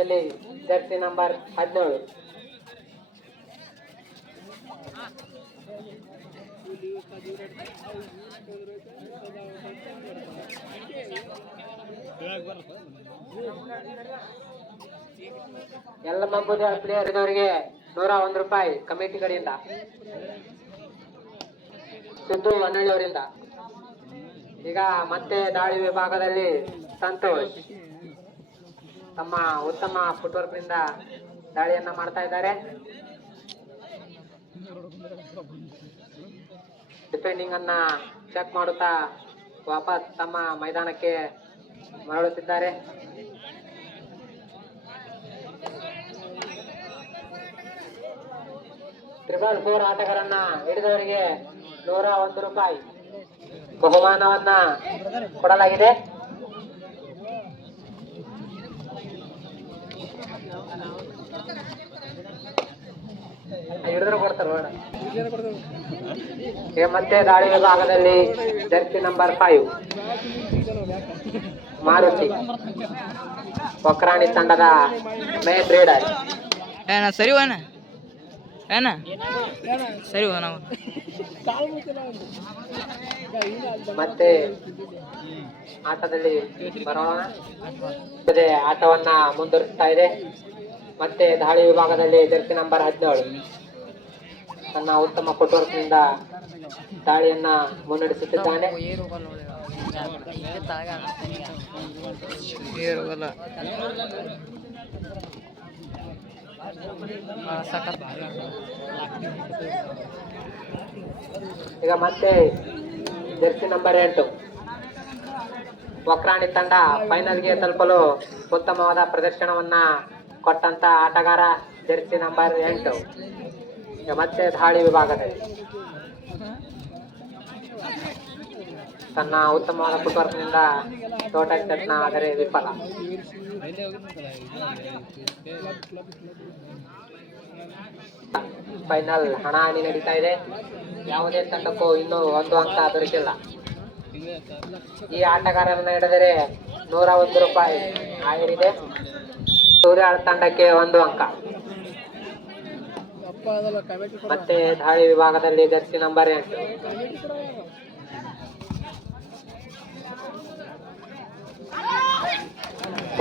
ವಿಭಾಗದಲ್ಲಿ Jersey number 17. ಎಲ್ಲ ಮಬ್ಬುದ player ಇದವರಿಗೆ 101 ರೂಪಾಯಿ ಕಮಿಟಿ ಕಡೆಯಿಂದ. ಸಿದ್ದು ಹೊನ್ನಳ್ಳಿ ಅವರಿಂದ. ಈಗ ಮತ್ತೆ ದಾಳಿ ವಿಭಾಗದಲ್ಲಿ ಸಂತೋಷ್ ತಮ್ಮ ಉತ್ತಮ ಫುಟ್ವರ್ಕ್ ನಿಂದ ದಾಳಿಯನ್ನ ಮಾಡ್ತಾ ಇದ್ದಾರೆ. ಡಿಫೆಂಡಿಂಗ್ ಅನ್ನ ಚೆಕ್ ಮಾಡುತ್ತಾ ವಾಪಸ್ ತಮ್ಮ ಮೈದಾನಕ್ಕೆ ಮರಳುತ್ತಿದ್ದಾರೆ. ತ್ರಿಬಲ್ 4 ಆಟಗಾರನ್ನ ಹಿಡಿದವರಿಗೆ 101 ರೂಪಾಯಿ ಬಹುಮಾನವನ್ನ ಕೊಡಲಾಗಿದೆ. ಹಿಡಿದ್ರು ಕೊಡ್ತಾರೆ. ಮತ್ತೆ ದಾಳಿ ವಿಭಾಗದಲ್ಲಿ ಜರ್ಸಿ ನಂಬರ್ 5 ಮಾರುತಿ ಒಕ್ರಾಣಿ ತಂಡದ ಮೇನ್ ರೀಡರ್. ಸರಿ ಸರಿ ಮತ್ತೆ ಆಟದಲ್ಲಿ ಬರೋಣ. ಆಟವನ್ನ ಮುಂದುವರಿಸ್ತಾ ಇದೆ. ಮತ್ತೆ ದಾಳಿ ವಿಭಾಗದಲ್ಲಿ ಜರ್ಸಿ ನಂಬರ್ 17 ತನ್ನ ಉತ್ತಮ ಫುಟ್ವರ್ಕ್ ನಿಂದ ದಾಳಿಯನ್ನ ಮುನ್ನಡೆಸುತ್ತಿದ್ದಾನೆ. ಈಗ ಮತ್ತೆ ಜರ್ಸಿ ನಂಬರ್ 8 ಒಕ್ರಾಣಿ ತಂಡ ಫೈನಲ್ಗೆ ತಲುಪಲು ಉತ್ತಮವಾದ ಪ್ರದರ್ಶನವನ್ನ ಕೊಟ್ಟಂತ ಆಟಗಾರ ಜರ್ಸಿ ನಂಬರ್ 8. ಈಗ ಮತ್ತೆ ದಾಳಿ ವಿಭಾಗದಲ್ಲಿ ತನ್ನ ಉತ್ತಮವಾದ ಫುಟ್ವರ್ಕ್ ನಿಂದ ಟೋಟಲ್ ಯತ್ನ ಆದರೆ ವಿಫಲ. ಫೈನಲ್ ಹಣಾಹಣಿ ನಡೀತಾ ಇದೆ. ಯಾವುದೇ ತಂಡಕ್ಕೂ ಇನ್ನೂ 1 ಅಂಕ ದೊರಕಿಲ್ಲ. ಈ ಆಟಗಾರರನ್ನ ಹಿಡಿದರೆ 101 ರೂಪಾಯಿ ಆಯರಿದೆ. ಸೂರ್ಯಾಳ ತಂಡಕ್ಕೆ 1 ಅಂಕ. ಮತ್ತೆ ದಾಳಿ ವಿಭಾಗದಲ್ಲಿ ಜರ್ಸಿ ನಂಬರ್ 8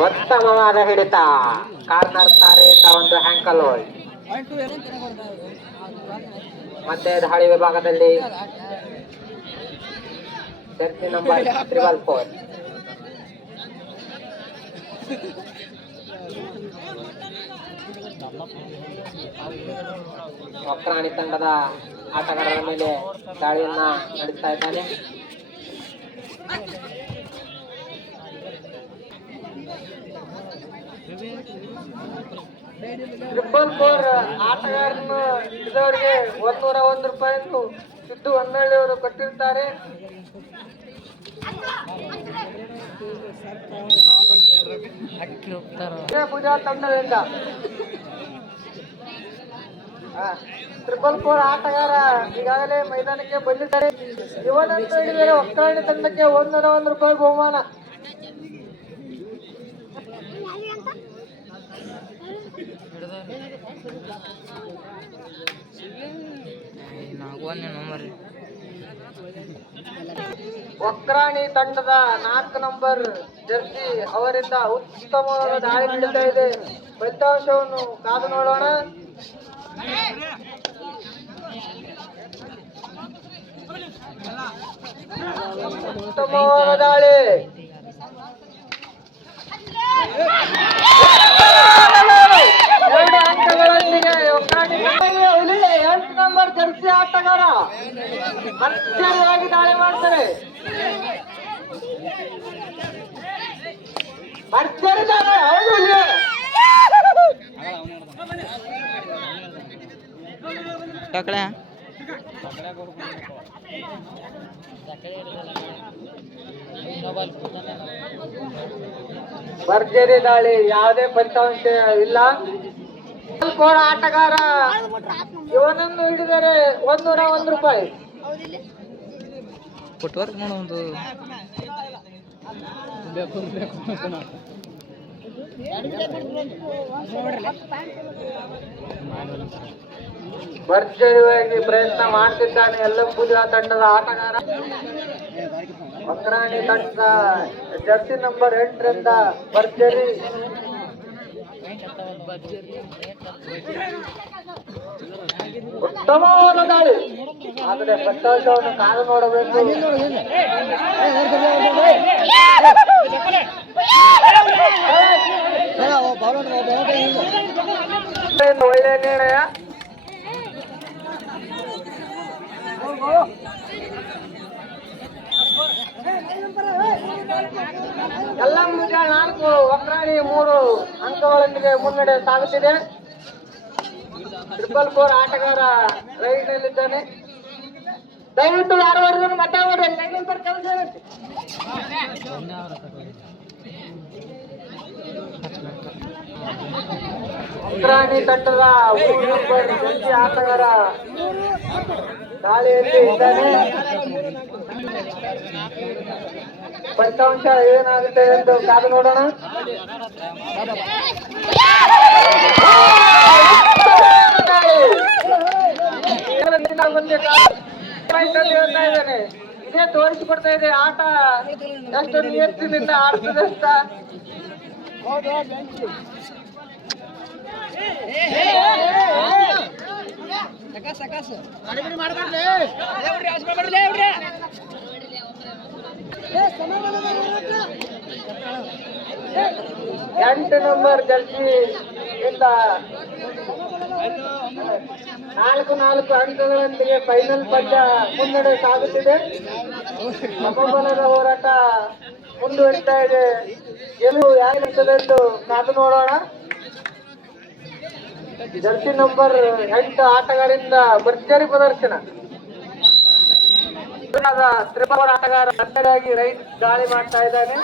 ಉತ್ತಮವಾದ ಹಿಡಿತ. ಕಾರ್ನರ್ ತಾರೆಯಿಂದ ಒಂದು ಹ್ಯಾಂಕಲ್ ಹೋಲ್ಡ್. ಮತ್ತೆ ದಾಳಿ ವಿಭಾಗದಲ್ಲಿ ಜರ್ಸಿ ನಂಬರ್ 4 ಒಕ್ರಾಣಿ ತಂಡದ ಆಟಗಾರರ ಮೇಲೆ ದಾಳಿಯನ್ನ ನಡೆಸ್ತಾ ಇದ್ದಾನೆ. ಟ್ರಿಪಲ್ 4 ಆಟಗಾರನ್ನು ಹಿಡಿದವರಿಗೆ 101 ರೂಪಾಯಿಯನ್ನು ಸಿದ್ದು ಹೊನ್ನಳ್ಳಿ ಅವರು ಕೊಟ್ಟಿರ್ತಾರೆ. ಪೂಜಾ ತಂಡದಿಂದ ಟ್ರಿಪಲ್ 4 ಆಟಗಾರ ಈಗಾಗಲೇ ಮೈದಾನಕ್ಕೆ ಬಂದಿದ್ದಾರೆ. ಇವನಂತ ಹಿಡಿದರೆ ಒಕ್ಕರಣಿ ತಂಡಕ್ಕೆ 101 ರೂಪಾಯಿ ಬಹುಮಾನ. ಒಕ್ರಾಣಿ ತಂಡದ 4 ನಂಬರ್ ಜರ್ಸಿ ಅವರಿಂದ ಉತ್ತಮವಾದ ದಾಳಿ ನಡೀತಾ ಇದೆ. ಫಲಿತಾಂಶವನ್ನು ಕಾದು ನೋಡೋಣ. ಉತ್ತಮವಾದ ದಾಳಿ. ಅಂಕಗಳೊಂದಿಗೆ ಒಕ್ರಾಣಿ 8 ನಂಬರ್ ಜರ್ಸಿ ಆಟಗಾರ ಭರ್ಜರಿಯಾಗಿ ದಾಳಿ ಮಾಡ್ತಾರೆ. ಭರ್ಜರಿ ದಾಳಿ. ಭರ್ಜರಿ ದಾಳಿ. ಯಾವುದೇ ಫಲಿತಾಂಶ ಇಲ್ಲ. ಆಟಗಾರ ಇವನನ್ನು ಹಿಡಿದರೆ 101 ರೂಪಾಯಿ. ಫುಟ್ವರ್ಕ್ ಭರ್ಜರಿಯಾಗಿ ಪ್ರಯತ್ನ ಮಾಡ್ತಿದ್ದಾನೆ ಯಲ್ಲಂಬುಜ ತಂಡದ ಆಟಗಾರ. ಅಗ್ರಾಣಿ ತಂಡದ ಜರ್ಸಿ ನಂಬರ್ 8ರಿಂದ ಭರ್ಜರಿ ಉತ್ತಮವಾದ ದಾಳಿ. ಆದರೆ ಫಲಿತಾಂಶವನ್ನು ಕಾದು ನೋಡಬೇಕು. ಒಳ್ಳೆಯ ನಿರ್ಣಯ. ಯಲ್ಲಂಬುಜ 4, ಅಗ್ರಾಣಿ 3 ಅಂಕಗಳೊಂದಿಗೆ ಮುನ್ನಡೆ ಸಾಗುತ್ತಿದೆ. 444 ಆಟಗಾರ ರೈಡ್ ನಲ್ಲಿದ್ದಾನೆ. ದಯವಿಟ್ಟು ಯಾರು ಹೊಡೆದ್ರು ಮತ್ತೆ ಹೊಡೆ ಕೆಲಸ ಇರುತ್ತೆ. ಅಗ್ರಾಣಿ ತಂಡದ 3 ನಂಬರ್ ಜರ್ಸಿ ಆಟಗಾರ ದಾಳಿಯಲ್ಲಿ ಇದ್ದಾನೆ. ಫಲಿತಾಂಶ ಏನಾಗುತ್ತೆ ಎಂದು ಕಾದು ನೋಡೋಣ. ಇದೇ ತೋರಿಸಿಕೊಡ್ತಾ ಇದೆ ಆಟ ಎಷ್ಟು ನಿಯತ್ತಿನಿಂದ ಆಡ್ತದೆ ಅಂತ. ಎಂಟು ನಂಬರ್ ಜರ್ಸಿ ಇಂದ 4 ಅಂಕಗಳೊಂದಿಗೆ ಫೈನಲ್ ಪಂದ್ಯ ಮುನ್ನಡೆ ಸಾಗುತ್ತಿದೆ. ಸಮಬಲದ ಹೋರಾಟ ಮುಂದುವರಿತಾ ಇದೆ. ಗೆಲುವು ಯಾರಿಗೆಂದು ಕಾದು ನೋಡೋಣ. ಜರ್ಸಿ ನಂಬರ್ 8 ಆಟಗಾರರಿಂದ ಭರ್ಜರಿ ಪ್ರದರ್ಶನ. ತ್ರಿಪುರ ಆಟಗಾರ ಅಡ್ಡರಾಗಿ ರೈಟ್ ದಾಳಿ ಮಾಡ್ತಾ ಇದ್ದಾನೆ.